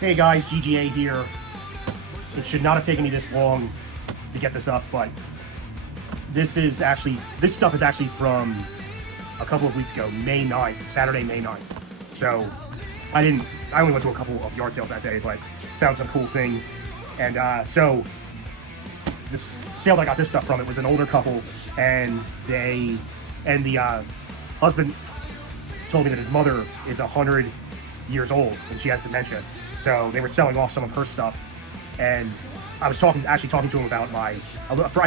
Hey guys, GGA here. It should not have taken me this long to get this up, but this stuff is actually from a couple of weeks ago, May 9th, Saturday, May 9th. So I only went to a couple of yard sales that day, but found some cool things. And so this sale that I got this stuff from, it was an older couple, and the husband told me that his mother is 100 years old and she has dementia. So they were selling off some of her stuff, and I was actually talking to him about I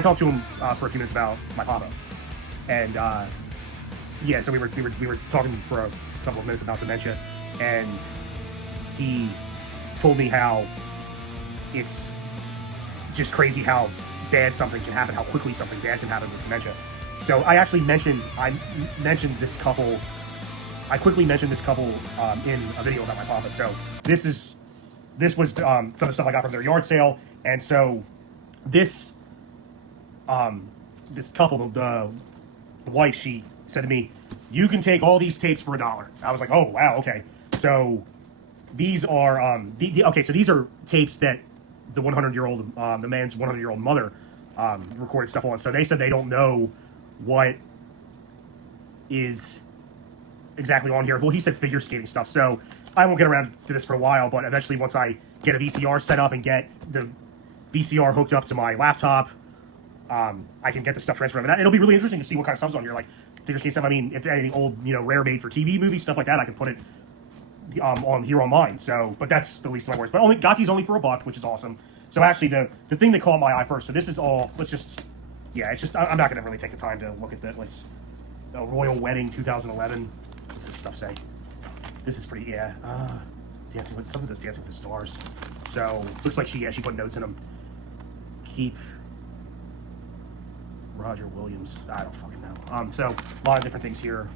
talked to him for a few minutes about my papa, and yeah, so we were talking for a couple of minutes about dementia, and he told me how it's just crazy how bad something can happen, how quickly something bad can happen with dementia. So I actually mentioned this couple. I quickly mentioned this couple in a video about my papa. So this was some of the stuff I got from their yard sale, and so this couple, the wife, she said to me, "You can take all these tapes for $1." I was like, "Oh wow, okay." So these are so these are tapes that the 100-year-old the man's 100-year-old mother recorded stuff on. So they said they don't know what is exactly on here. Well, he said figure skating stuff, so I won't get around to this for a while, but eventually once I get a VCR set up and get the VCR hooked up to my laptop, I can get the stuff transferred. And it'll be really interesting to see what kind of stuff's on here, like figure skating stuff. I mean, if any old, rare made for TV movies, stuff like that, I can put it on here on mine. So, but that's the least of my worries. But got these only for $1, which is awesome. So actually, the thing that caught my eye first, so this is all, it's just, I'm not going to really take the time to look at that. Royal Wedding 2011. What's this stuff say? This is pretty, Dancing with, something says Dancing with the Stars. So, looks like she put notes in them. Keep Roger Williams. I don't fucking know. So, a lot of different things here.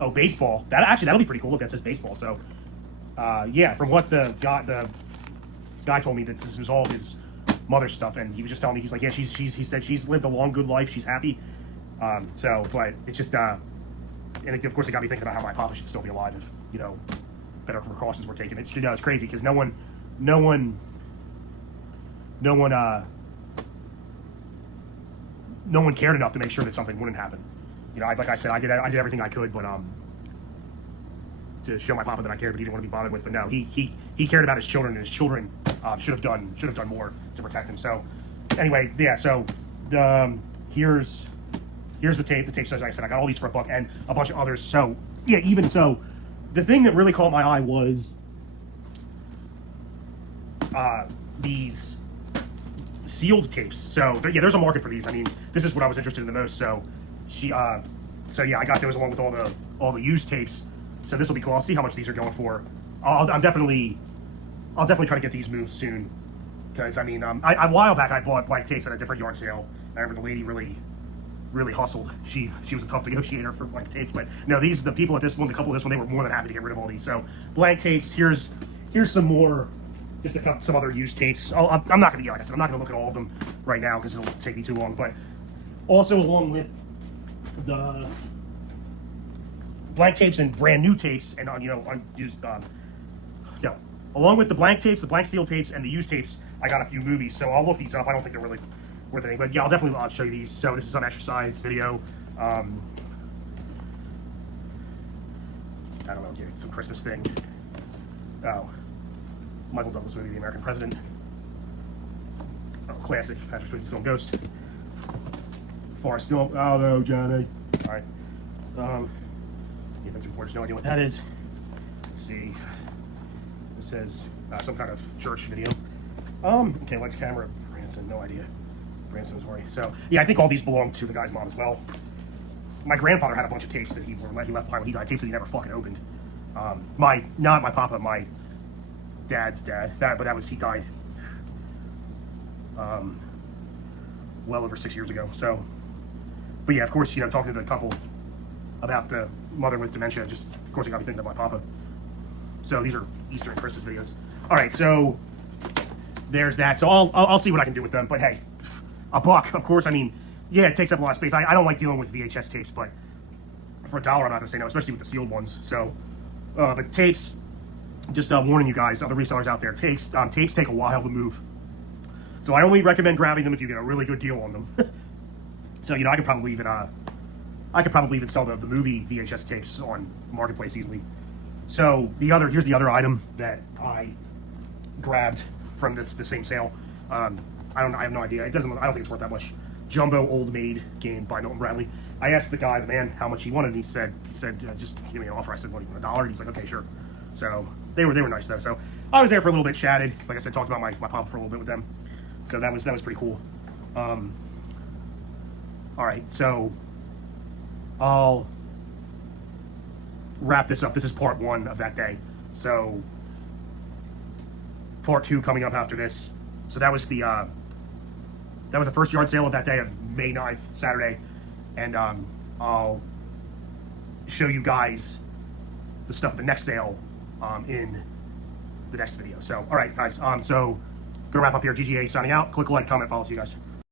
Oh, baseball. That'll be pretty cool. Look, that says baseball. So, from what the guy told me, that this was all his mother's stuff, and he was just telling me, he's like, yeah, he said she's lived a long, good life. She's happy. But it's just, and of course, it got me thinking about how my papa should still be alive if, better precautions were taken. It's crazy because no one cared enough to make sure that something wouldn't happen. Like I said, I did everything I could, but to show my papa that I cared, but he didn't want to be bothered with. But no, he cared about his children, and his children should have done more to protect him. So anyway, yeah. So here's the tape. The tape says, like I said, I got all these for $1 and a bunch of others. So yeah, even so, the thing that really caught my eye was these sealed tapes. So yeah, there's a market for these. I mean, this is what I was interested in the most. So I got those along with all the used tapes. So this will be cool. I'll see how much these are going for. I'll definitely try to get these moved soon, because I mean, a while back I bought blank tapes at a different yard sale. I remember the lady really hustled. She was a tough negotiator for blank tapes. But no, the people at this one, the couple of this one, they were more than happy to get rid of all these. So blank tapes. Here's some more, just some other used tapes. I'm not gonna, like I said, I'm not gonna look at all of them right now because it'll take me too long. But also along with the blank tapes and brand new tapes, and unused, along with the blank tapes, the blank steel tapes, and the used tapes, I got a few movies. So I'll look these up. I don't think they're really worth anything, but yeah, I'll show you these. So this is some exercise video. I don't know, some Christmas thing. Oh, Michael Douglas movie, The American President. Oh, classic Patrick Swayze film, Ghost. Forrest Gump. Oh no, Johnny. All right. Yeah, that's important. No idea what that is. Let's see. It says some kind of church video. Okay, lights, camera, Branson. No idea. Branson was worried. So yeah, I think all these belong to the guy's mom as well. My grandfather had a bunch of tapes that he left behind when he died. Tapes that he never fucking opened. Not my papa, my dad's dad. He died well over 6 years ago. So, but yeah, of course, talking to the couple about the mother with dementia, just of course it got me thinking of my papa. So these are Easter and Christmas videos. All right, so there's that. So I'll see what I can do with them. But hey, $1, of course. I mean, yeah, it takes up a lot of space. I don't like dealing with VHS tapes, but for $1, I'm not gonna say no, especially with the sealed ones. So, but tapes, just warning you guys, other resellers out there, tapes take a while to move. So I only recommend grabbing them if you get a really good deal on them. So, you know, I could probably even sell the movie VHS tapes on Marketplace easily. So here's the other item that I grabbed from the same sale. I have no idea. I don't think it's worth that much. Jumbo Old Maid game by Milton Bradley. I asked the man, how much he wanted, and he said, just give me an offer. I said, what, $1? And he was like, okay, sure. So they were nice though. So I was there for a little bit, chatted. Like I said, talked about my pop for a little bit with them. So that was pretty cool. All right, so I'll wrap this up. This is part 1 of that day. So part 2 coming up after this. So that was the first yard sale of that day of May 9th, Saturday. And I'll show you guys the stuff at the next sale in the next video. So, all right, guys. So, gonna wrap up here. GGA signing out. Click like, comment, follow. See you guys.